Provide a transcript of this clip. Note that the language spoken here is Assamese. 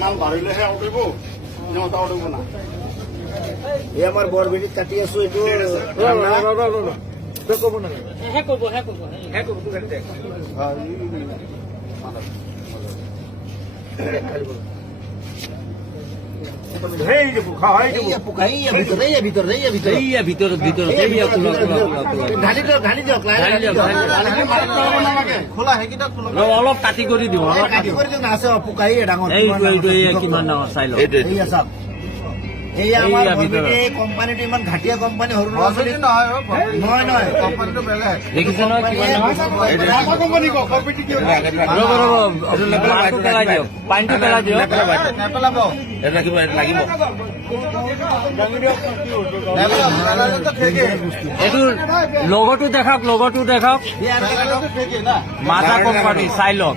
মাল বাঢ়িলেহে আউট হব সিহঁত আউট হব না এই আমাৰ বৰবেটিত কাটি আছো এইটো ক'ব নালাগে অলপ কাটি কৰি দিওঁ কিমান ডাঙৰ চাই লওঁ এই আমাৰ কোম্পানীটো ইমান ঘাটিয়া কোম্পানী সৰু ল'ৰা ছোৱালী নহয় কোম্পানীটো বেলেগ দেখিছে নহয় কিমান ডাঙৰ পানীটো পেলাই দিয়ক নেপেলাব লাগিব এইটো লগতো দেখাওক মাথা কোম্পানী চাই লওক